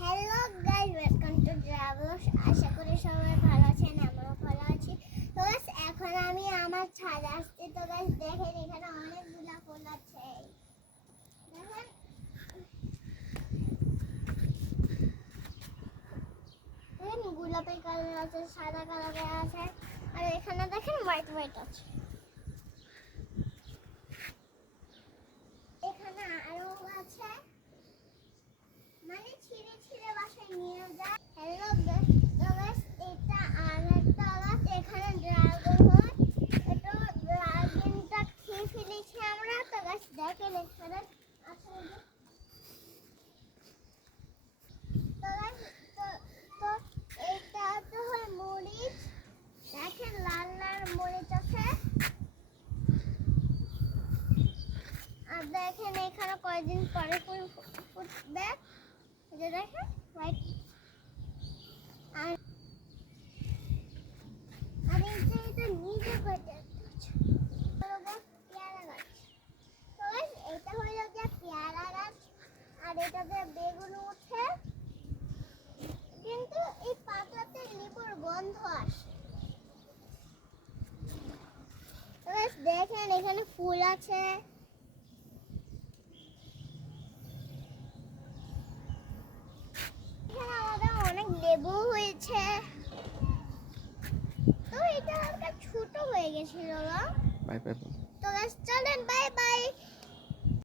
Hello guys, welcome to travels. আশা করি সবাই ভালো আছেন, আমরাও ভালো আছি। তো গাইস, এখন আমি আমার ছাদে আসছি। তো গাইস দেখেন, এখানে অনেকগুলা ফুল আছে। দেখেন, গোলাপি কালার আছে, সাদা কালার আছে, আর এখানে দেখেন হোয়াইট হোয়াইট আছে। এখানে আরো আছে, মানে ছিঁড়ে ছিঁড়ে বাসায় নিয়ে যায়। হ্যালো গাইস, এটা আরেকটা গাছ। এখানে ড্রাগন হয়, এটা ড্রাগনটা খেয়ে ফেলেছি আমরা। তো গাছ দেখেন এখানে আছে। তো গাছ, তো তো এটা তো হয় মরিচ। দেখেন লাল লাল মরিচ আছে। আর দেখেন এখানে কয়েকদিন পরে ফুল ফুটবে। এই যে দেখেন হোয়াইট। আর আমি এটা নিজে করে পেয়ারা গাছ। তো এটা হলো যে পেয়ারা গাছ, আর এটাতে বেগুন ওঠে, কিন্তু এই পাতাতে লেবুর গন্ধ আসে। তো দেখেন এখানে ফুল আছে। এখানে আমাদের অনেক লেবু হয়েছে। তো এটা হালকা ছোট হয়ে গেছিল। Bye bye. তো চলেন, বাই বাই।